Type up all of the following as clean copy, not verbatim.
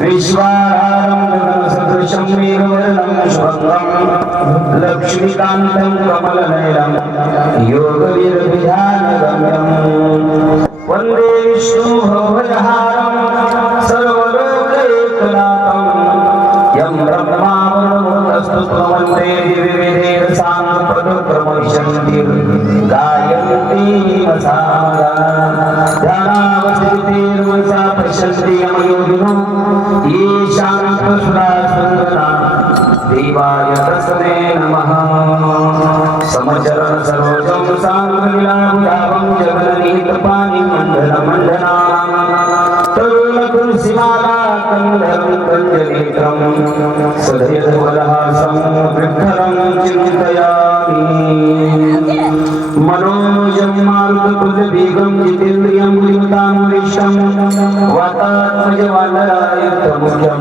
विश्वाधारं गगनसदृशं मेघवर्णं शुभंगं लक्ष्मीकान्तं कमलनयनं योगविरविधानगम्यं वन्दे विष्णुभवभयहारं सर्वलोकैकनाथं यं ब्रह्मा वरुणस्तुत्ववन्दे दिव्यवेदेरसाङ्गपदक्रमविशन्ति गायन्ति ध्यानावस्थितिर्मनसा पश्यन्ति यमयोगिनो ये शान्तसुरासुरगणा देवाय तस्मै नमः समचरण सरोजं साङ्गलीलाभुजाभं जगन्नीतपाणिं मण्डलमण्डनां तरुणतुलसीमाला कन्धरं कञ्जनेत्रं सदयधवलहासं विठ्ठलं चिन्तयामि मनोजं मारुततुल्यवेगं जितेन्द्रियं बुद्धिमतां वरिष्ठं वातात्मजवानरायुक्तमुख्यं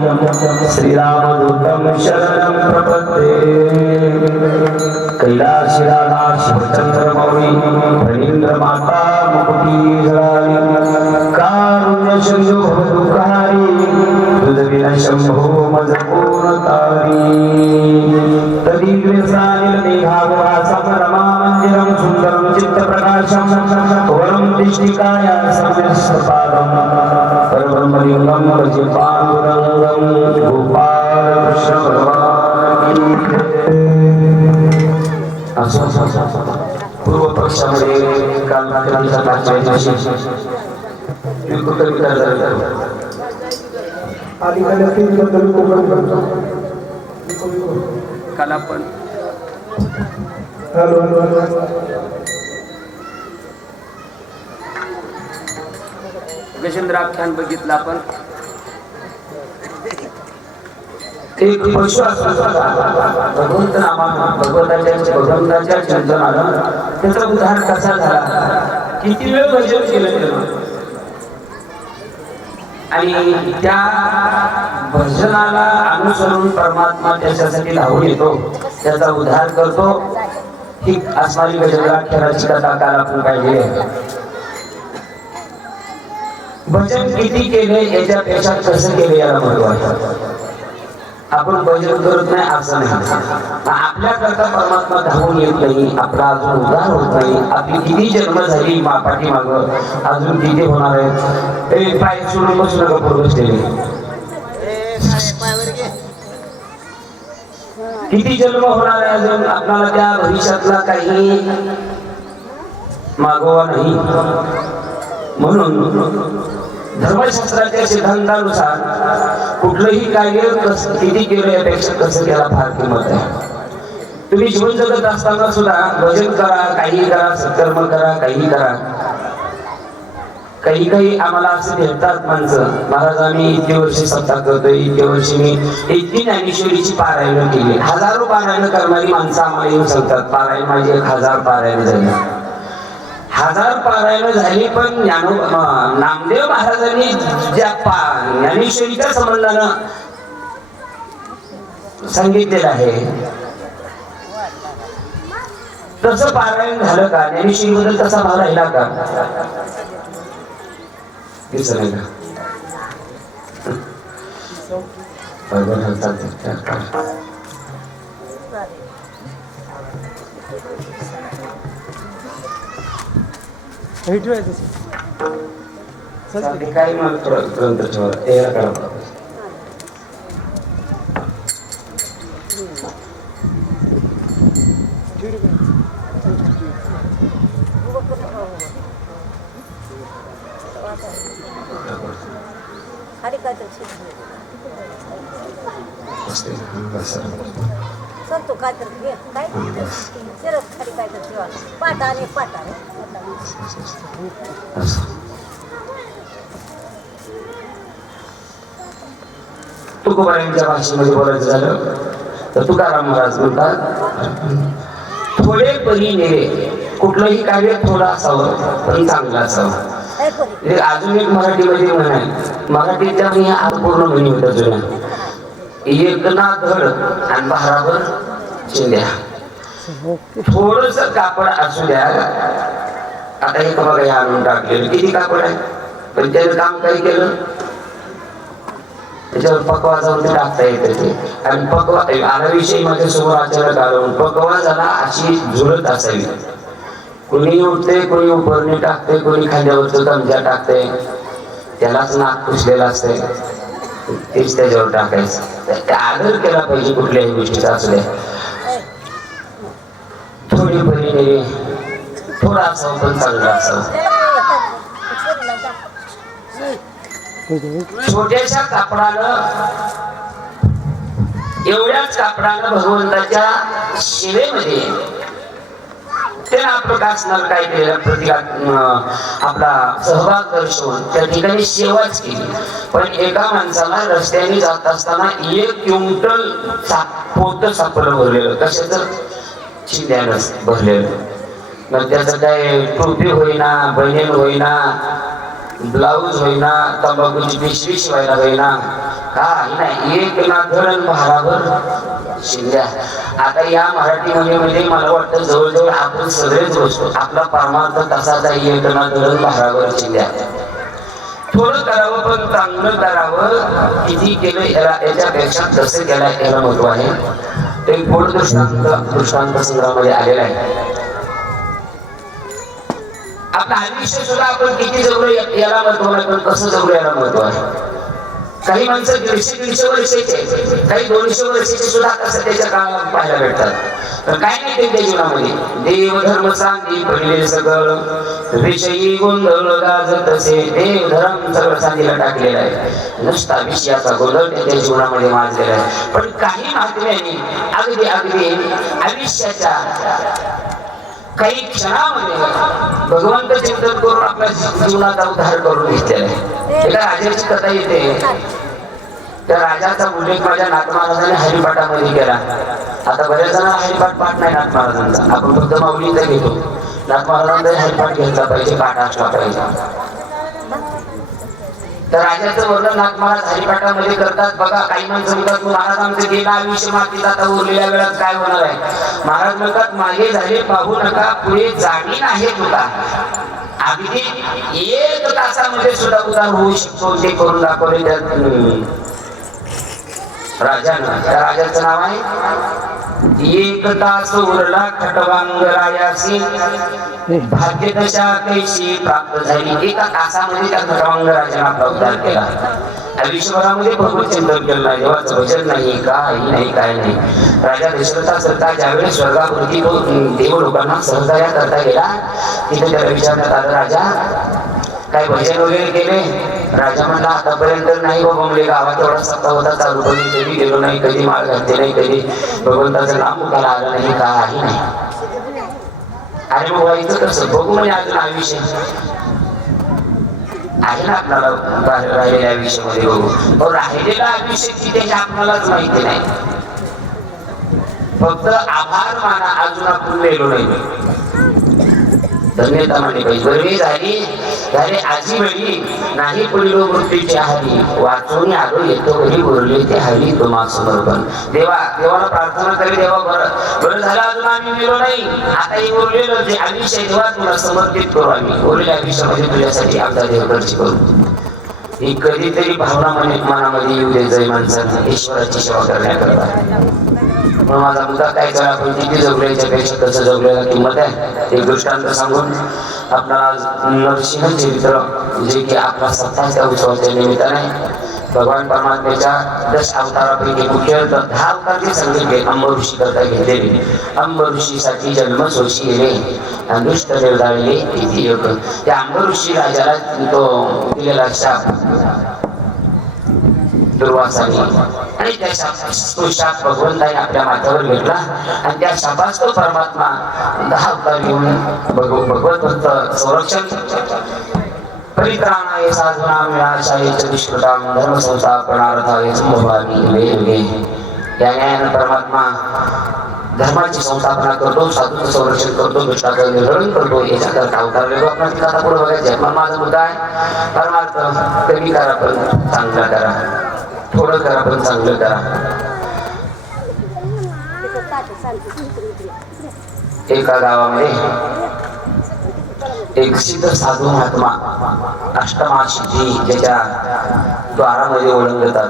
श्रीरामदूतं शरणं प्रपद्ये कैलासराधा शिवचन्द्रमौळी फणीन्द्रमाता मुकुटीधराणि कारुण्यसिन्धु भवदुःखहारी तुझविनशंभो मज पूर्णतारी तदीग्रसानिलमेघागवासमरमामन्दिरं सुन्दरं चित्तप्रकाशं वरं तिष्ठिकाया समेस्तपादं परब्रह्मलिङ्गं भजे पाण्डुरङ्गं गोपालकृष्ण भगवान् पूर्व पक्षामध्ये काल रात्रीचा कालच्या विकृत विचार झाला काल आपण गजेंद्र आख्यान बघितलं आपण एक पशु भगवंताच्या चिंतनानं त्याचा उद्धार कसा झाला किती वेळ भजन केलं त्यानं आणि त्या भजनाला अनुसरून परमात्मा त्याच्यासाठी धावून येतो त्याचा उद्धार करतो ही असणारी गजेंद्राख्यानाची कथा काल आपण पाहिली आहे भजन किती केले याच्यापेक्षा कसं केले याला महत्त्व आपण भजन करत नाही असं नाही आपल्या करता परमात्मा धावून येत नाही आपला अजून उद्धार होत नाही आपली किती जन्म झाली पाठीमाग अजून किती होणार आहेत पाय सोडून बसू नका पूर्व बसलेले किती जन्म होणार आहे अजून आपल्याला त्या भविष्यातला काही मागोवा नाही म्हणून धर्मशास्त्राच्या सिद्धांतानुसार कुठलंही कार्य किती केलं यापेक्षा कसं केला फार किंमत आहे तुम्ही जीवन जगत असताना सुद्धा भजन करा काही करा सत्कर्म करा काही करा काही आम्हाला असं भेटतात माणसं महाराज आम्ही इतके वर्षी सत्ता करतोय इतके वर्षी मी इतकी ज्ञानेश्वरीची पारायण केली हजारो पारायण करणारी माणसं आम्हाला येऊन सांगतात पारायण माझी 1000 पारायण झाली 1000 पारायण झाली पण नामदेव महाराजांनी ज्या ज्ञानेश्वरीच्या संबंधानं सांगितलेलं आहे तसं पारायण झालं का ज्ञानेश्वरी बद्दल तसा भाव राहिला का दिसत नाही का काय मग ग्रंथ ठेवा संतो काय तर काय सरस खाली काय तर ठेवा पाटा आणि पाटा तुकोबारायांच्या भाषेमध्ये बोलायचं झालं तर तुकाराम महाराज म्हणतात थोडे परी नेरे कुठलंही कार्य थोडं असावं पण चांगलं असावं अजून एक मराठीमध्ये म्हण आहे मराठीच्या मी अपूर्ण म्हणी होत्या जुन्या एक ना धड आणि भाराभर चिंध्या थोडस कापड असू द्या आता हे बघा हे आणून टाकलेलं किती कापड आहे पण त्याने काम काय केलं त्याच्यावर पकवाजावरती टाकता येते ते. आणि पकवा आल्याविषयी माझ्या समोर अचानक आलं, पकवाजाला अशी झुलत असावी. कोणी उठते, कोणी उपरणी टाकते, कोणी खांद्यावरचं कमजा टाकते, त्यालाच नाक पुसलेला असते, तेच त्याच्यावर टाकायचं. त्या आदर केला पाहिजे कुठल्याही गोष्टीचा असू द्या. थोडी परीने थोडा असावं पण चांगला असावं. छोट्याशा कापडानं, एवढ्याच कापडानं भगवंताच्या सेवेमध्ये त्यानं आपलं कासनाला काय केलं, प्रतिकात आपला सहभाग दर्शवून त्या ठिकाणी सेवाच केली. पण एका माणसाला रस्त्याने जात असताना 1 क्विंटल पोत सापडलं भरलेलं, कशाचं? चिंध्यानं भरलेलं. मग त्याचं काय टोपी होईना, बनियन होईना, ब्लाऊज होईना, तंबाखूची पिशवी शिवायला होईना, काही नाही, 1 ना धरण भाराभर शिंद्या. आता या मराठीमध्ये म्हणजे मला वाटतं जवळजवळ आपण सगळेच बसतो. आपला परमार्थ तसाच आहे, 1 ना धरण भाराभर शिंद्या. थोडं करावं पण चांगलं करावं. किती केलं याच्यापेक्षा कसं केलं याला महत्व आहे. एक गोड दृष्टांत संग्रहामध्ये आलेला आहे. आपलं आयुष्य सुद्धा आपण किती जगलो याला महत्व आहे, पण कसं जगलो याला महत्व आहे. काही माणसं 150-150 वर्षाचे, काही 200 वर्षाचे सुद्धा आता सध्याच्या काळाला पाहायला भेटतात. तर काय नाही त्यांच्या जीवनामध्ये देव धर्म सांगी पडले सगळं, विषयी गोंधळ गाजत असे. देव धर्म सगळं सांगीला टाकलेलं आहे, नुसता विषयाचा गोंधळ त्यांच्या जीवनामध्ये माजलेला आहे. पण काही महात्म्यांनी अगदी आयुष्याच्या काही क्षणामध्ये भगवंत चिंतन करून आपल्या जीवनाचा उद्धार करून घेतलेला आहे. एका राजाची कथा येते. त्या राजाचा उल्लेख माझ्या नाथ महाराजांनी हरिपाठामध्ये केला. आता बऱ्याच जणांना हरिपाठ पाठ नाही नाथ महाराजांचा, आपण फक्त माऊलीचा घेतो. नाथ महाराजांचा हरिपाठ घेतला पाहिजे, पाठ असला पाहिजे. तर राजाचं वर्णन नाथ महाराज हरिपाठामध्ये करतात. बघा, काही माणसं म्हणतात महाराज आमचं गेलं आयुष्य मातीत, आता उरलेल्या वेळात काय होणार आहे. महाराज म्हणतात मागे झाले पाहू नका, पुढे जाणीन आहे तुका. अगदी 1 तासामध्ये सुद्धा उद्धार होऊ शकतो, ते करून दाखवले त्यात राजानं. त्या राजाचं नाव आहे 1 तास उरला खटवांग रायासी, भाग्यदशा कैशी प्राप्त झाली. 1 तासामध्ये त्या खटवांग राजाने आपला उद्धार केला. आयुष्यभरामध्ये भगवत चिंतन केलं नाही, देवाचं भजन नाही, काही नाही, काय नाही. राजा दशरथाचा ज्यावेळेस स्वर्गावरती तो देव लोकांना सहकार्य करता गेला, तिथे त्याला विचारण्यात आलं, राजा काय भजन वगैरे केले? राजा म्हणला आतापर्यंत नाही बाबा, म्हणजे गावात एवढा सप्ताह होता चालू, कधी गेलो नाही, कधी माळ घातली नाही, कधी भगवंताचं नाम मुखाला आलं नाही, काही नाही. अरे मग व्हायचं कसं? बघू म्हणजे अजून आयुष्य आहे ना आपल्याला, राहिलेल्या आयुष्यामध्ये बघू. राहिलेलं आयुष्य किती आहे आपल्यालाच माहिती नाही. फक्त आभार माना, अजून आपण मेलो नाही. धन्यता मानली पाहिजे. बरवी झाली आजी वेळी नाही पडलो मृत्यूची हारी, वाचून आलो येतो घरी बोलले ते हरी तुम्हा समर्पण. देवाला प्रार्थना करी, देवा बरं झालं अजून आम्ही मेलो नाही, आता हे बोललेलं जे आयुष्य देवा तुला समर्पित करू, आम्ही बोललेल्या आयुष्यामध्ये तुझ्यासाठी आमचा देव खर्च करू. ही कधीतरी भावना मनामध्ये येऊ दे जय माणसानं ईश्वराची सेवा करण्याकरता. मग माझा मुद्दा काय करा, आपण किती जगलो याच्यापेक्षा कसं जगलेला किंमत आहे. एक दृष्टांत सांगून आपल्याला नरसिंह चरित्र, जे की आपला 27व्या उत्सवाच्या निमित्ताने भगवान परमात्म्याच्या 10 अवतारापैकी मुख्य 10 अवतारचे संगीत अंब ऋषी करता घेतलेले. अंब ऋषीसाठी जन्म सोशी गेले, दुष्ट निर्धारले किती योग. त्या अंब ऋषी राजाला तो दिलेला शाप दुर्वासाने, आणि त्या तो शाप भगवंताने आपल्या माथ्यावर घेतला, आणि त्या शापास तो परमात्मा 10 अवतार घेऊन भगवत भक्त संरक्षण परित्राणाय साधूनां विनाशाय च दुष्कृतां धर्म संस्थापनार्थाय संभवामि युगे युगे. या न्यायानं परमात्मा धर्माची संस्थापना करतो, साधूचं संरक्षण करतो, दुष्टाचं निर्हरण करतो. याच्याकरता अवतारलेलो आपण ती कथा पुढे बघायची. पण माझा मुद्दा आहे, परमार्थ कमी करा पण चांगला करा, थोडं करा पण चांगलं करा. एका गावामध्ये एक सिद्ध साधू महात्मा अष्टमासिद्धी ज्याच्या द्वारामध्ये ओळंगतात.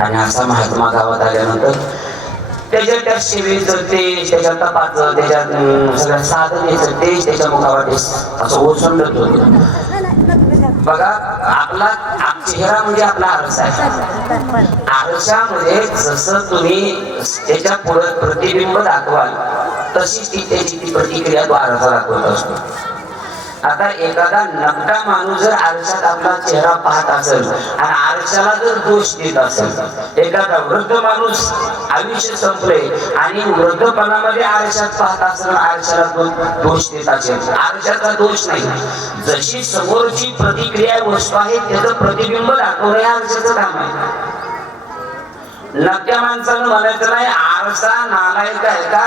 आणि असा महात्मा गावात आल्यानंतर त्याच्या त्या सेवेचं तेज, त्याच्या तपाचं, त्याच्या सगळ्या साधनेचं तेज त्याच्या मुखावाटे असं ओसंडत होतं. बघा, आपला चेहरा म्हणजे आपला आरसा आहे. आरशामध्ये जसं तुम्ही त्याच्या पुढे प्रतिबिंब दाखवाल तशीच त्याची ती प्रतिक्रिया तो आरसा दाखवत असतो. आता एखादा नकटा माणूस जर आरशात आपला चेहरा पाहत असेल आणि आरशाला जर दोष देत असेल, एखादा वृद्ध माणूस आयुष्य संपले आणि वृद्धपणामध्ये आरशात पाहत असेल, आरशाला दोष देत असेल, आरशाचा दोष नाही. जशी समोरची प्रतिक्रिया वस्तू आहे त्याचं प्रतिबिंब दाखवणे आरशाचं काम आहे. नक्या माणसानं म्हणायचं नाही आरसा नालायक आहे का,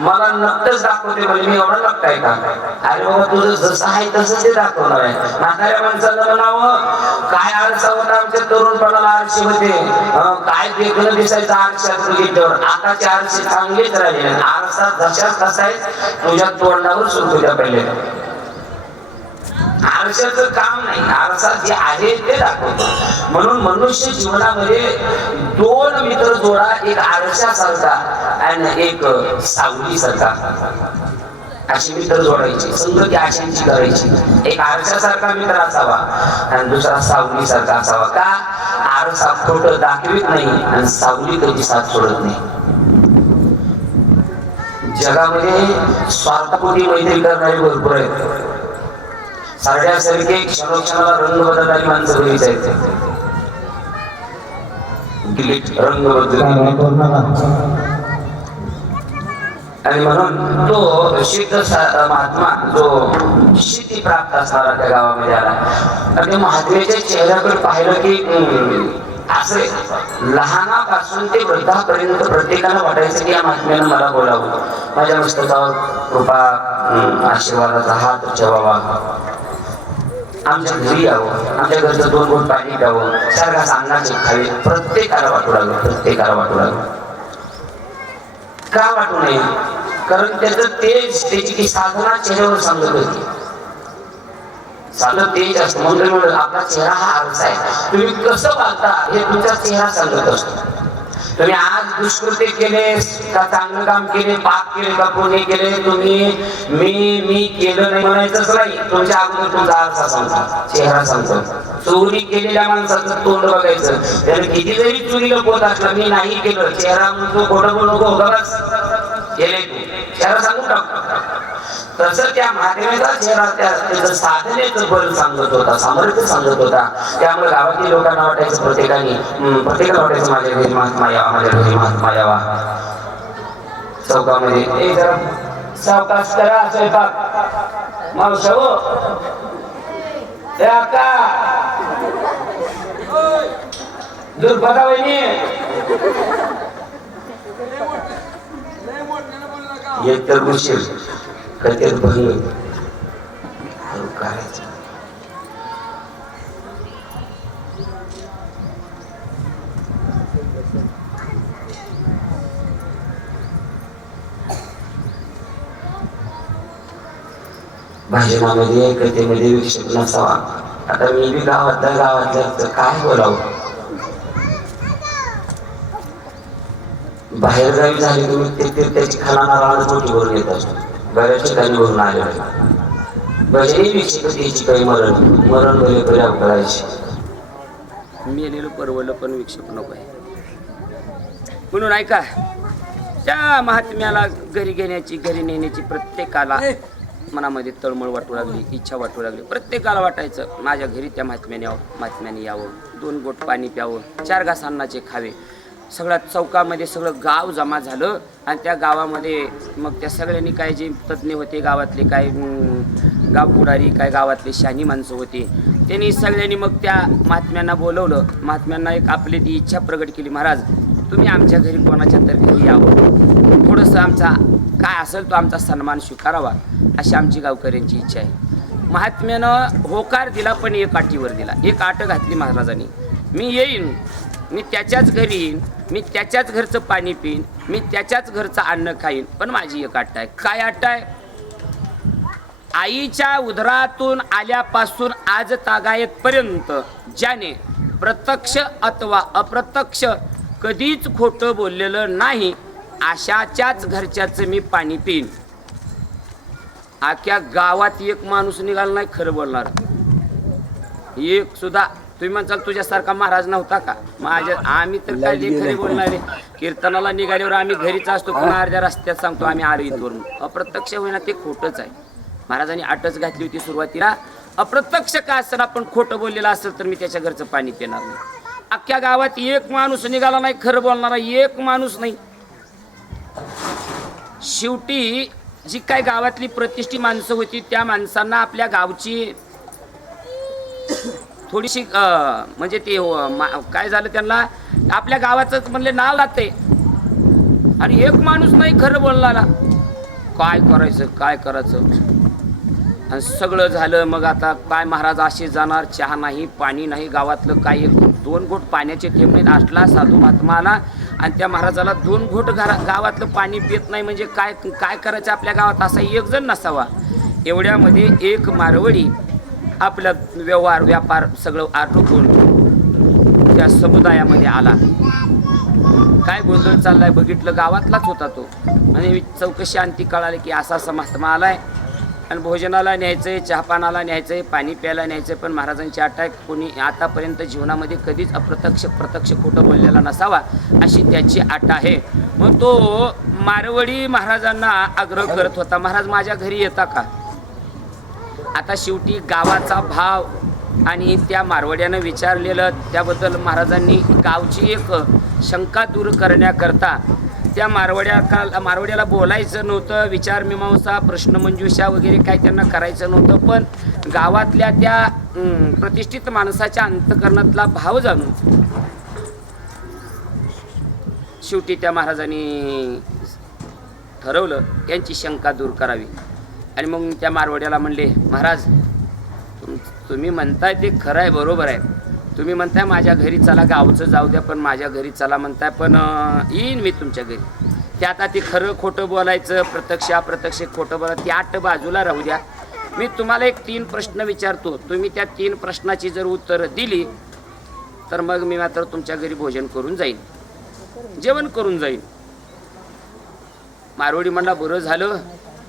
मला नक्कच दाखवते म्हणजे मी एवढा नक्क आहे का. अरे बाबा, तुझं जसं आहे तसं ते दाखवणार आहे. म्हाताऱ्या माणसानं म्हणावं काय आरसा होता आमच्या तरुणपणाला, आरसे होते, काय देखणं दिसायचं आरशात बघितल्यावर. आताचे आरसे चांगलेच राहिले. आरसा जशाच तसा आहे, तुझ्या तोंडावर सुरू त्या पहिले. आरशाचं काम नाही, आरसा जे आहे ते दाखवतो. म्हणून मनुष्य जीवनामध्ये दोन मित्र जोडा, एक आरशासारखा आणि एक सावलीसारखा. अशी मित्र जोडायची, संगती आशांची करायची. एक आरशासारखा मित्र असावा आणि दुसरा सावलीसारखा असावा. का? आरसा खोटं दाखवित नाही आणि सावली कधी साथ सोडत नाही. जगामध्ये स्वार्थपोटी मैत्री करणारे भरपूर आहेत. सारख्यासारखे क्षणोक्षणाला रंग बदलणारी माणसं घरीच आहेत. रंग बदल आणि म्हणून तो सिद्ध महात्मा जो सिद्धी प्राप्त असणारा त्या गावामध्ये आला आणि त्या महात्म्याच्या चेहऱ्याकडे पाहिलं की असे लहानापासून ते वृद्धापर्यंत प्रत्येकाला वाटायचं की या महात्म्यानं मला बोलावं, माझ्या मस्तकावर कृपा आशीर्वादाचा हात ठेवावा, आमच्या घरी यावं, आमच्या घरचं 2 घोट पाणी प्यावं, 4 घास अन्नाचे खावे. प्रत्येकाला वाटू लागलं, प्रत्येकाला वाटू लागलं. का वाटू नये? कारण त्याचं तेज, त्याची ती साधना चेहऱ्यावर सांगत होती. साधं तेज असतं. म्हणून आपला चेहरा हा आरसा आहे. तुम्ही कसं वागता हे तुमचा चेहरा सांगत असतो. तुम्ही आज दुष्कृत्य केले का चांगलं काम केले, पाप केले का पुण्य केले, तुम्ही मी केलं नाही म्हणायचंच नाही. तुमच्या अगोदर तुमचा आरसा सांगतो, चेहरा सांगतो. चोरी केलेल्या माणसाचं तोंड बघायचं. त्याने किती जरी चोरी लपवत असला, मी नाही केलं, चेहरा म्हणतो खोटं बोलू नको, बस केले तू, चेहरा सांगून टाकतो. तसं त्या महात्म्याचा चेहरा त्याचं साधनेचं बल सांगत होता, सामर्थ्य सांगत होता. त्यामुळे गावातील लोकांना वाटायचं, प्रत्येकाला वाटायचं माझ्या घरी महात्मा यावा, माझ्या घरी महात्मा यावा. चौकामध्ये जरा सावकाश करा स्वयंपाक, मावसा हो का दुर्पदा वहिनी एक तर उशीर कधीच भंग करायचं. भाजनामध्ये कथेमध्ये विक्षेप नसावा. आता मी बी गावातल्या काय बोलावं. बाहेर गावी झाली तुम्ही त्याची खाना मोठी भरून येत असतो. बऱ्याच ठिकाणी भरून आले भजनी विक्षेप त्याची काही मरण वगैरे पर्याव करायची. मेलेलं परवडलं पण विक्षेप नको आहे. म्हणून ऐका, त्या महात्म्याला घरी घेण्याची, घरी नेण्याची प्रत्येकाला मनामध्ये तळमळ वाटू लागली, इच्छा वाटू लागली. प्रत्येकाला वाटायचं माझ्या घरी त्या महात्म्याने यावं, 2 घोट पाणी प्यावं, 4 घास अन्नाचे खावे. सगळ्या चौकामध्ये सगळं गाव जमा झालं आणि त्या गावामध्ये मग त्या सगळ्यांनी काय जे तज्ज्ञ होते गावातले, काय गाव पुढारी, काय गावातले शहाणी माणसं होते, त्यांनी सगळ्यांनी मग त्या महात्म्यांना बोलवलं. महात्म्यांना एक आपली ती इच्छा प्रगट केली, महाराज तुम्ही आमच्या घरी कोणाच्या तर घरी यावं, थोडंसं आमचा काय असेल तो आमचा सन्मान स्वीकारावा, अशी आमची गावकऱ्यांची इच्छा आहे. महात्म्यानं होकार दिला, पण एक अटीवर दिला. एक अट घातली महाराजांनी, मी येईन, मी त्याच्याच घरी येईन, मी त्याच्याच घरचं पाणी पिईन, मी त्याच्याच घरचं अन्न खाईन, पण माझी एक अट आहे. काय अट आहे? आईच्या उदरातून आल्यापासून आज तागायतपर्यंत ज्याने प्रत्यक्ष अथवा अप्रत्यक्ष कधीच खोटं बोललेलं नाही, अशाच्याच घरच्याचं मी पाणी पिईन. अख्ख्या गावात एक माणूस निघाला नाही खरं बोलणार, एक सुद्धा. तुम्ही म्हणसाल तुझ्यासारखा महाराज नव्हता का? आम्ही तर काय खरे बोलणारे. कीर्तनाला निघाल्यावर आम्ही घरीच असतो, पण अर्ध्या रस्त्यात सांगतो आम्ही आरवीतवरून. अप्रत्यक्ष होईना ते खोटंच आहे. महाराजांनी अटच घातली होती सुरुवातीला, अप्रत्यक्ष का असताना पण खोटं बोललेलं असेल तर मी त्याच्या घरचं पाणी पिणार नाही. अख्ख्या गावात एक माणूस निघाला नाही खरं बोलणारा, एक माणूस नाही. शेवटी जी काय गावातली प्रतिष्ठित माणसं होती त्या माणसांना आपल्या गावची थोडीशी म्हणजे ते काय झालं, त्यांना आपल्या गावाचं म्हणले नाव लागते. आणि एक माणूस नाही खरं बोलणारा, काय करायचं काय करायचं. आणि सगळं झालं. मग आता काय महाराज असे जाणार, चहा नाही पाणी नाही, गावातलं काय 2 घोट पाण्याचे थेंब नाहीत. असला साधू महात्मा आला आणि त्या महाराजाला 2 घोट गावातलं पाणी पित नाही म्हणजे काय काय करायचं आपल्या गावात. असा एक जण नसावा. एवढ्यामध्ये एक मारवडी आपलं व्यवहार व्यापार सगळं आटोपून त्या समुदायामध्ये आला. काय गोंधळ चाललाय बघितलं, गावातलाच होता तो. आणि चौकशी अंती कळाली की असा महात्मा आलाय आणि भोजनाला न्यायचंय, चहापानाला न्यायचंय, पाणी प्यायला न्यायचंय, पण महाराजांची अट आहे कोणी आतापर्यंत जीवनामध्ये कधीच प्रत्यक्ष खोटं बोललेला नसावा, अशी त्याची अट आहे. मग तो मारवडी महाराजांना आग्रह करत होता, महाराज माझ्या घरी येता का? आता शेवटी गावाचा भाव आणि त्या मारवड्यानं विचारलेलं त्याबद्दल महाराजांनी गावची एक शंका दूर करण्याकरता त्या मारवड्याला बोलायचं नव्हतं. विचारमीमांसा प्रश्नमंजुषा वगैरे काय त्यांना करायचं नव्हतं, पण गावातल्या त्या प्रतिष्ठित माणसाच्या अंतःकरणातला भाव जाणून शेवटी त्या महाराजांनी ठरवलं त्यांची शंका दूर करावी. आणि मग त्या मारवड्याला म्हणले, महाराज तुम्ही म्हणताय ते खरं आहे, बरोबर आहे. तुम्ही म्हणताय माझ्या घरी चला, गावचं जाऊ द्या, पण माझ्या घरी चला म्हणताय, पण येईन मी तुमच्या घरी. ते आता ते खरं खोटं बोलायचं, प्रत्यक्ष अप्रत्यक्ष खोटं बोलायचं, ती आठ बाजूला राहू द्या. मी तुम्हाला एक 3 प्रश्न विचारतो, तुम्ही त्या 3 प्रश्नाची जर उत्तरं दिली तर मग मी मात्र तुमच्या घरी भोजन करून जाईन, जेवण करून जाईन. मारवडी म्हणला, बरं झालं,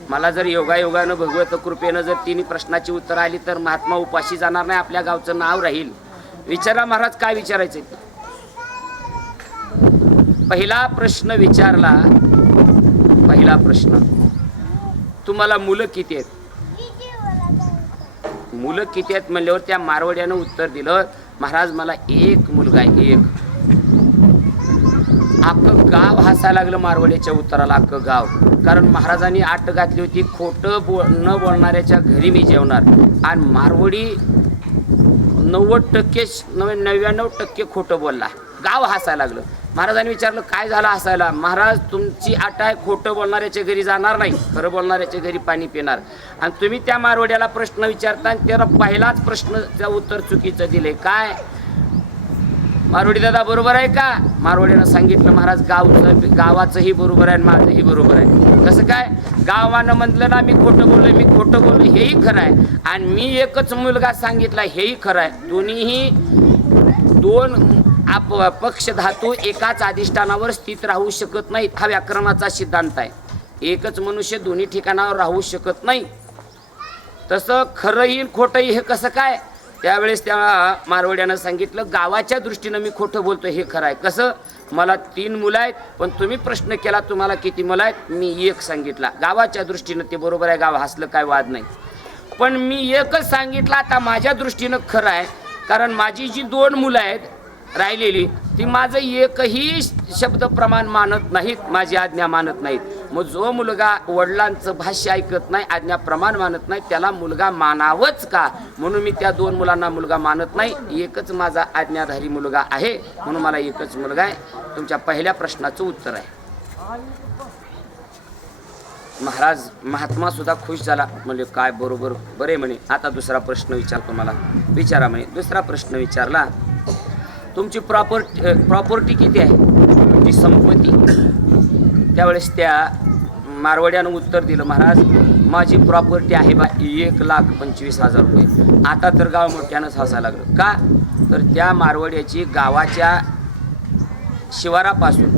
मला जर योगायोगानं भगवत कृपेनं जर 3 प्रश्नाची उत्तर आली तर महात्मा उपाशी जाणार नाही, आपल्या गावचं नाव राहील. विचारा महाराज काय विचारायचे. पहिला प्रश्न विचारला. पहिला प्रश्न, तुम्हाला मुलं किती आहेत? मुलं किती आहेत म्हणल्यावर त्या मारवड्यानं उत्तर दिलं, महाराज मला 1 मुलगा आहे, 1. अख्खं गाव हसायला लागलं मारवड्याच्या उत्तराला, अख्खं गाव. कारण महाराजांनी आट घातली होती, खोटं न बोलणाऱ्याच्या घरी मी जेवणार. आणि मारवडी 99% खोटं बोलला. गाव हसायला लागलं. महाराजांनी विचारलं, काय झालं हसायला? महाराज तुमची आट आहे, खोटं बोलणाऱ्याच्या घरी जाणार नाही, खरं बोलणाऱ्याच्या घरी पाणी पिणार. आणि तुम्ही त्या मारवड्याला प्रश्न विचारता आणि त्याला पहिलाच प्रश्नाचं उत्तर चुकीचं दिले. काय मारवडी दादा बरोबर आहे का? मारवड्यानं सांगितलं, महाराज गावाचंही बरोबर आहे, माझंही बरोबर आहे. कसं काय? गावानं म्हटलं ना मी खोटं बोललो, हेही खरं आहे. आणि मी एकच मुलगा सांगितला, हेही खरं आहे. दोन्हीही 2 पक्ष धातू एकाच अधिष्ठानावर स्थित राहू शकत नाहीत, हा व्याकरणाचा सिद्धांत आहे. एकच मनुष्य दोन्ही ठिकाणावर राहू शकत नाही. तसं खरंही खोटंही हे कसं काय? त्यावेळेस त्या मारवड्यानं सांगितलं, गावाच्या दृष्टीनं मी खोटं बोलतो हे खरं आहे. कसं? मला 3 मुलं आहेत, पण तुम्ही प्रश्न केला तुम्हाला किती मुलं आहेत, मी 1 सांगितला. गावाच्या दृष्टीनं ते बरोबर आहे, गाव हसलं काय वाद नाही. पण मी 1च सांगितलं, आता माझ्या दृष्टीनं खरं आहे, कारण माझी जी 2 मुलं आहेत राहिलेली ती माझं एकही शब्द प्रमाण मानत नाहीत, माझी आज्ञा मानत नाहीत. मग जो मुलगा वडिलांचं भाष्य ऐकत नाही, आज्ञा प्रमाण मानत नाही, त्याला मुलगा मानावंच का? म्हणून मी त्या 2 मुलांना मुलगा मानत नाही. एकच माझा आज्ञाधारी मुलगा आहे, म्हणून मला एकच मुलगा आहे. तुमच्या पहिल्या प्रश्नाचं उत्तर आहे. महाराज महात्मा सुद्धा खुश झाला. म्हणजे काय बरोबर, बरे म्हणे. आता दुसरा प्रश्न विचारतो, मला विचारा म्हणे. दुसरा प्रश्न विचारला, तुमची प्रॉपर्टी किती आहे? ती संपत्ती. त्यावेळेस त्या मारवाड्यानं उत्तर दिलं, महाराज माझी प्रॉपर्टी आहे बा 1,25,000 रुपये. आता तर गाव मोठ्यानंच हसायला लागलं. का तर त्या मारवाड्याची गावाच्या शिवारापासून,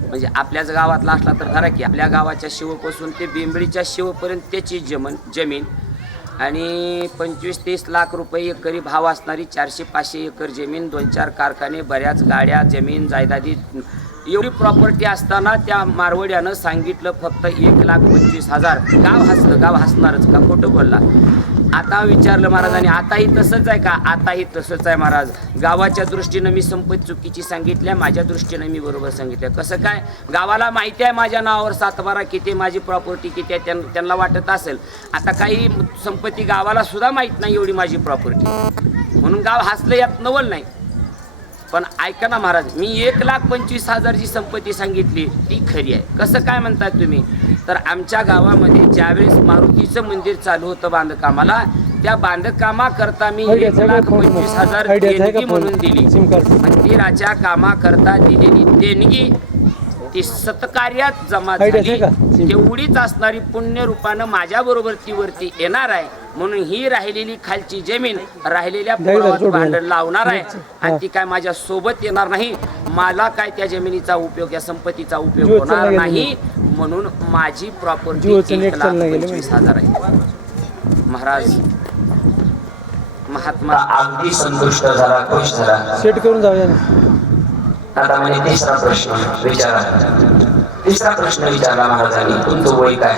म्हणजे आपल्याच गावातला असला तर खरा की आपल्या गावाच्या शिवपासून ते बिंबळीच्या शिवपर्यंत त्याची जमीन आणि 25-30 लाख रुपये एकरी भाव असणारी 400-500 एकर जमीन, 2-4 कारखाने, बऱ्याच गाड्या, जमीन जायदादी, एवढी प्रॉपर्टी असताना त्या मारवड्यानं सांगितलं फक्त 1,25,000. गाव हसलं. गाव हसणारच का, खोटं बोलला. आता विचारलं महाराजांनी, आताही तसंच आहे का? आताही तसंच आहे महाराज. गावाच्या दृष्टीनं मी संपत्ती चुकीची सांगितल्या, माझ्या दृष्टीनं मी बरोबर सांगितलं. कसं काय? गावाला माहिती आहे माझ्या नावावर 7-12 किती, माझी प्रॉपर्टी किती आहे, त्यांना वाटत असेल. आता काही संपत्ती गावाला सुद्धा माहीत नाही एवढी माझी प्रॉपर्टी, म्हणून गाव हसलं, यात नवल नाही. पण ऐका ना महाराज, मी 1,25,000 जी संपत्ती सांगितली ती खरी आहे. कसं काय म्हणताय तुम्ही? तर आमच्या गावामध्ये ज्यावेळेस मारुतीचं मंदिर चालू होतं बांधकामाला, त्या बांधकामाकरता मी 1,25,000 देणगी म्हणून दिली. मंदिराच्या कामाकरता दिलेली देणगी ती सत्कार्यात जमा झाली, तेवढीच असणारी पुण्य रूपानं माझ्या बरोबर ती वरती येणार आहे. म्हणून ही राहिलेली खालची जमीन राहिलेल्या पोरावर भांडण लावणार आहे आणि ती काय माझ्या सोबत येणार नाही. मला काय त्या जमिनीचा उपयोग, या संपत्तीचा उपयोग होणार नाही. म्हणून माझी प्रॉपर्टी 1,25,000 आहे. महाराज महात्मा अगदी संतुष्ट झाला, खुश झाला. सेट करून जाऊया. आता म्हणजे तिसरा प्रश्न विचारा. तिसरा प्रश्न विचारला महाराजांनी, तुमचं वय काय?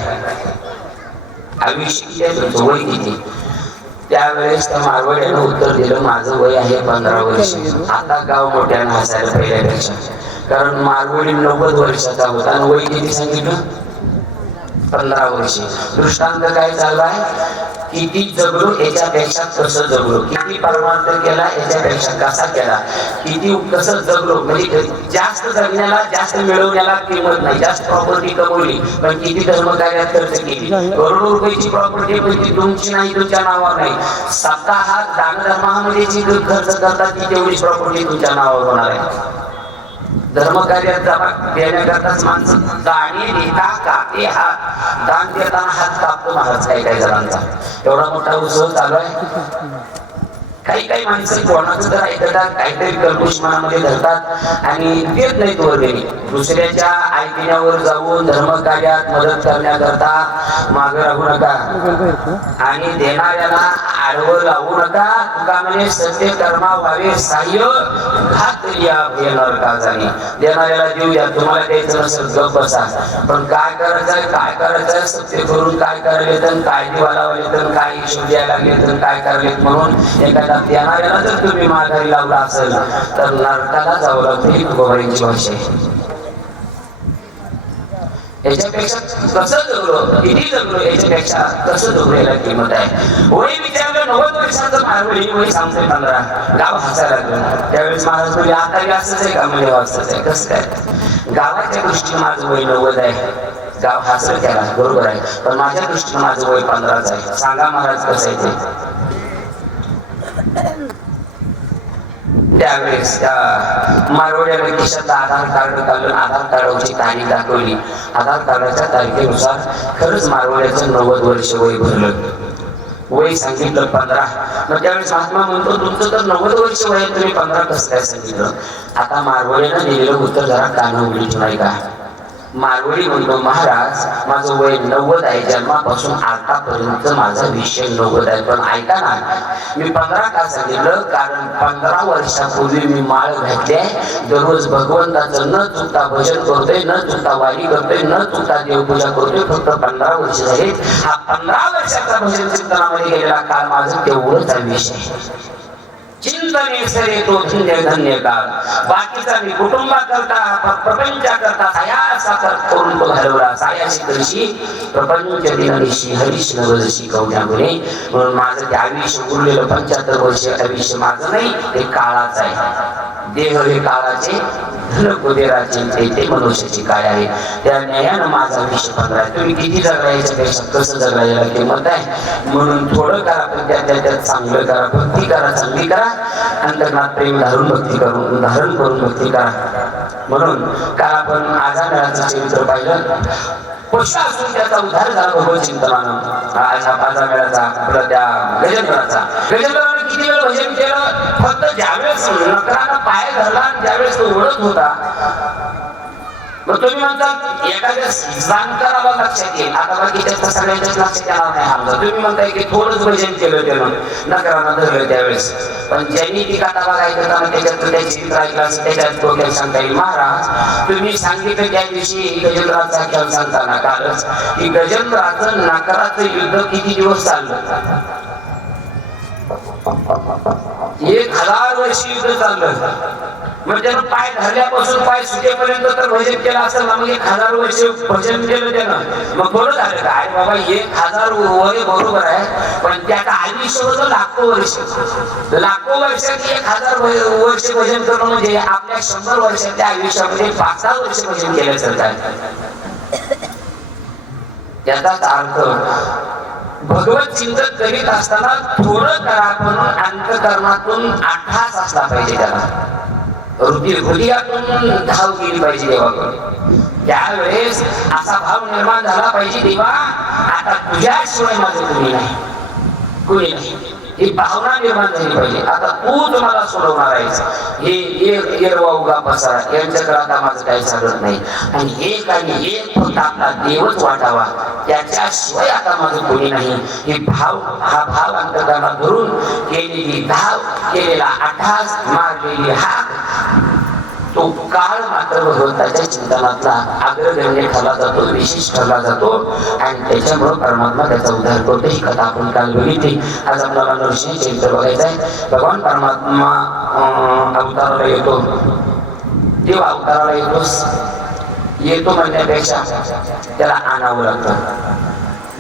आयुष्य किती आहे, तुमचं वय किती? त्यावेळेस त्या मारवाड्यानं उत्तर दिलं, माझं वय आहे 15 वर्ष. आता गाव मोठ्यानं हसायला पहिल्यापेक्षा, कारण मारवाडी 90 वर्षाचा होता आणि वय किती सांगितलं? 15 वर्षे. दृष्टांत काय चाललाय? किती जगलो याच्यापेक्षा कसं जगलो, किती परमार्थ केला याच्यापेक्षा कसा केला, किती कसं जगलो. म्हणजे जास्त जगण्याला, जास्त मिळवण्याला किंमत नाही. जास्त प्रॉपर्टी कमवली पण किती धर्मकार्यात खर्च केली. करोडो रुपयाची प्रॉपर्टी पण ती तुमची नाही, तुमच्या नावावर नाही. स्वतः दानधर्मामध्ये जी खर्च करतात ती तेवढीच प्रॉपर्टी तुमच्या नावावर होणार आहे. धर्मकार्यात देण्याकरताच माणसं दाणे देता काटे हात, दान देताना हात कापतो महाराज काही जणांचा. एवढा मोठा उत्सव चालू आहे. काही माणसं कोणाचं तर ऐकतात, काहीतरी कल्पुष मनामध्ये धरतात आणि देत नाहीत वर्गणी. दुसऱ्याच्या ऐकण्यावर जाऊन धर्मकार्यात मदत करण्याकरता मागे राहू नका आणि देणाऱ्याला आडवं लावू नका. तुका म्हणे सत्य कर्मा व्हावे सहाय्य, घात या भेणार का जाणे. देणाऱ्याला देऊ द्या, तुम्हाला द्यायचं नसेल गप बसा. पण काय करायचंय सत्य करून काय करायले तर काय दिवा लावले तर काय हिशोब द्यायला लागले तर काय करायले. म्हणून एखादा देणाऱ्याला जर तुम्ही माघारी लावला असेल तर नरकाला जावं लागतं. ही तुकोबाईंची भाषा आहे. याच्यापेक्षा कसं जगलो, किती जगलो, याच्यापेक्षा कसं जगलो याला किंमत आहे. वय विचारलं 90 वर्षाचं मारवडी, वय सांगतोय 15. गाव हसायला लागलं. त्यावेळेस महाराज बोलले, आता असंच आहे का? म्हणजे असंच आहे. कसं काय? गावाच्या दृष्टीने माझं वय 90 आहे. गाव हसलं त्याला, बरोबर आहे. पण माझ्या दृष्टीने माझं वय 15च आहे. सांगा महाराज कसं आहे ते. त्यावेळेस त्या मारवाड्याने खिशातलं आधार कार्ड काढून आधार कार्डाची तारीख दाखवली. आधार कार्डाच्या तारखेनुसार खरंच मारवाड्याचं 90 वर्ष वय भरलं. वय सांगितलं 15. मग त्यावेळेस महात्मा म्हणतो, तुमचं तर 90 वर्ष वय, तुम्ही 15 कसं काय सांगितलं? आता मारवाड्यानं दिलेलं उत्तर जरा कानं उघडी ठेवाय का. मारवाडी म्हणतो, महाराज माझं वय 90 आहे. जन्मापासून आतापर्यंत माझा विषय 90 आहे. पण ऐका ना, मी 15 का सांगितलं? कारण 15 वर्षापूर्वी मी माळ घातली. दररोज भगवंताचं न चुकता भजन करतोय, न चुकता वारी करतोय, न चुकता देवपूजा करतोय. फक्त 15 वर्ष झाली. हा 15 वर्षाचा भजन चिंतनामध्ये गेलेला काळ माझं तेवढंच विषय. चिंतने सरे तो धन्य काळ. बाकीचा मी कुटुंबाकरता, प्रपंचाकरता सायासा करून तो घालवला. सायाशी करशी प्रपंच दिननिशी हरीश नवजशी कवड्या गुणे. म्हणून माझं ते आयुष्य उरलेलं 75 वर्ष आयुष्य माझं नाही, ते काळाच आहे. देह हे काळाचे, धन कुबेराचे, ते मनुष्याची काय आहे. त्या न्यायानं माझा आयुष्य 15 आहे. तुम्ही किती जगला याच्यापेक्षा कसं जगला याला किंमत आहे. म्हणून थोडं करा पण त्यात चांगलं करा. भक्ती करा, चांगली करा. अंतर्नात प्रेम धारण करून भक्ती करा. म्हणून काल आपण आजामेळाचं चरित्र पाहिलं. पशु असून त्याचा उद्धार झाला भगवत चिंतनानं. आजामेळाचा आपला त्या गजेंद्राने किती वेळ भजन केलं. फक्त ज्यावेळेस नकरानं पाय धरला आणि ज्यावेळेस तो ओढत होता, मग तुम्ही म्हणतात एखाद्या जाणकाराला लक्षात येईल. आता बाकीच्या सगळ्यांच्याच लक्षात येणार नाही आमचं. तुम्ही म्हणताय की थोडंच भजन केलं त्यानं, नकरानं धरलं त्यावेळेस. पण ज्यांनी ती कथा बघायचं त्याच्यात त्याची चित्र ऐकलं असं त्याच्यात डोक्यात सांगता येईल. महाराज तुम्ही सांगितलं त्या दिवशी गजेंद्राचा खेळ सांगताना कालच की गजेंद्राचं नकराचं युद्ध किती दिवस चाललं. 1000 वर्ष युद्ध चाललं. मग त्यानं पाय धरल्यापासून पाय सुटेपर्यंत तर भजन केलं असेल ना. मग 1000 वर्ष भजन केलं त्यानं. मग थोडं झालं का अरे बाबा 1000 वय बरोबर आहे, पण त्याचं आयुष्य होतं लाखो वर्ष. लाखो वर्षात 1000 वर्ष भजन करणं म्हणजे आपल्या 100 वर्षाच्या आयुष्यामध्ये 5-6 वर्ष भजन केल्यासारखं आहे. त्याचाच अर्थ भगवत चिंतन करीत असताना थोडं करा पण अंतःकरणातून अट्टहास असला पाहिजे. त्याला हृदयातून धाव केली पाहिजे देवाकडे. त्यावेळेस असा भाव निर्माण झाला पाहिजे, देवा आता तुझ्याशिवाय माझं कुणी नाही, कुणी नाही. ही भावना निर्माण झाली पाहिजे. आता तूच मला सोडवणार आहेस. हे एरवा उगा पसारा यांच्याकडे आता माझं काही चालत नाही. आणि एक फक्त आपला देवच वाटावा, त्याच्याशिवाय आता माझं कोणी नाही. हा भाव अंतःकरणात धरून केलेली धाव, केलेला अट्टहास, मारलेली हाक, तो काळ मात्र भगवंताच्या चिंतनातला अग्रगण्य ठरला जातो, विशेष ठरला जातो. आणि त्याच्यामुळे परमात्मा त्याचा उद्धार करतो. ही कथा आपण काल बघितली. आज आपल्याला नरसिंह चरित्र बघायचं आहे. भगवान परमात्मा अवताराला येतो. देव अवताराला येतो म्हणण्यापेक्षा त्याला आणावं लागतं.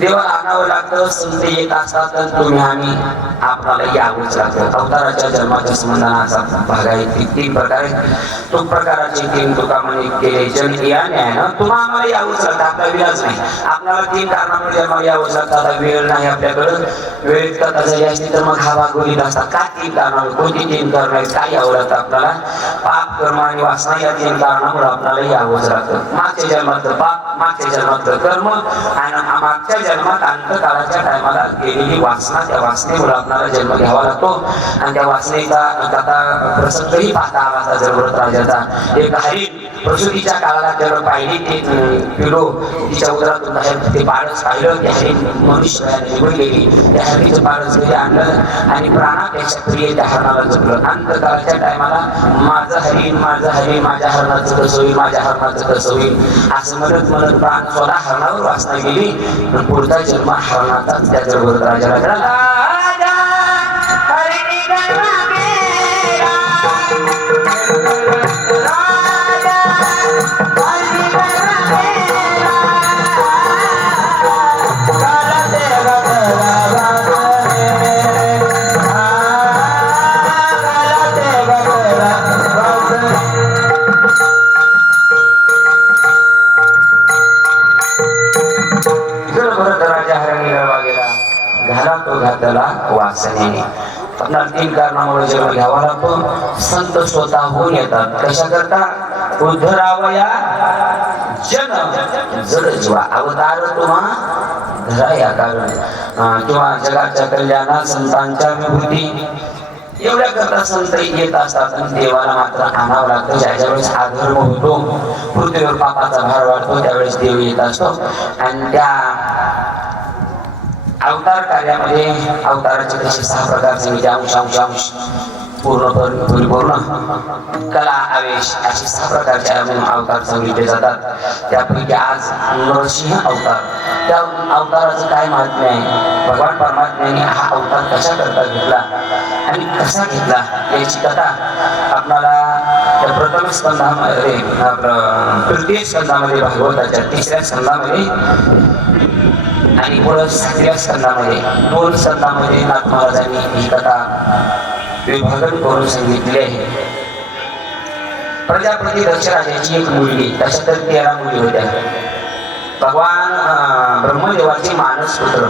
देवाला आणावं लागतं. संत येत असतात तर तुम्ही आम्ही आपल्याला यावंच लागतं. अवताराच्या जन्माच्या संबंधाचा भाग आहे. 3 प्रकार आहेत. तो प्रकाराचे 3 तुका म्हणे केले. जन या न्यायानं तुम्हाला आम्हाला यावंच लागतं. आपला विलाज नाही. आपल्याला 3 कारणामुळे जन्माला यावंच लागतं. आता वेळ नाही आपल्याकडं. वेळेत कथा झाली असती तर मग हा भाग बोलीत असतात. का 3 कारणामुळे? कोणती 3 कारणं आहेत? काय यावं लागतं आपल्याला? पाप, कर्म आणि वासना या 3 कारणामुळे आपल्याला यावंच लागतं. मागच्या जन्मातलं पाप, मागच्या जन्मातलं कर्म आणि मागच्या जन्मात अंतकाळाच्या टायमाला गेलेली वासना, त्या वासनेमुळे आपल्याला जन्म घ्यावा लागतो. आणि त्या वासनेचा कथा प्रसंगही पाहता आला जरवरत राजाचा. एक हरिण प्रसूतीच्या काळाला त्यानं पाहिली, ते पिलो तिच्या उदरातून बाहेर ते पारस पाहिलं. त्या हरिण मनुष्ययाने निघून गेली. त्या हरणीचं पारस घरी आणलं आणि प्राणापेक्षा प्रिय त्या हरणाला जपलं. अंतकाळाच्या टायमाला माझं हरिण, माझं हरिण, माझ्या हरणाचं कसं होईल, माझ्या हरणाचं कसं होईल असं म्हणत म्हणत प्राण स्वतः हरणावर वासना गेली. पुढचा जन्म हरणाचाच त्या जरवरत राजाला घडला. वासनेने आपल्याला 3 कारणामुळे जन्म घ्यावा लागतो. संत स्वतःहून येतात. कशा करता? उद्धरावया जन जड जीवा अवतार तुम्हा धरा या कारण किंवा जगाच्या कल्याणात संतांच्या विभूती एवढ्या करता संत येत असतात. आणि देवाला मात्र आणावं लागतं. ज्या वेळेस अधर्म होतो, पृथ्वीवर पापाचा भार वाढतो, त्यावेळेस देव येत असतो. आणि त्या अवतार कार्यामध्ये अवताराचे कसे 6 प्रकार सांगितले. अंश पूर्ण कला, आवेश असे 6 प्रकारचे अवतार सांगितले जातात. त्यापैकी आज नरसिंह अवतार, त्या अवताराचं काय महात्म्य आहे, भगवान परमात्म्याने हा अवतार कशा करता घेतला आणि कसा घेतला याची कथा आपल्याला त्या प्रथम स्कंधामध्ये, तृतीय स्कंधामध्ये, भागवताच्या 3ऱ्या स्कंधामध्ये आणि पुढे 7व्या स्कंधामध्ये, 2 स्कंधामध्ये नाथ महाराजांनी ही कथा विभागन करून सांगितले आहे. प्रजापती दक्षराजाची एक मुलगी, तशा तर 13 मुली होत्या. भगवान ब्रह्मदेवाचे मानस पुत्र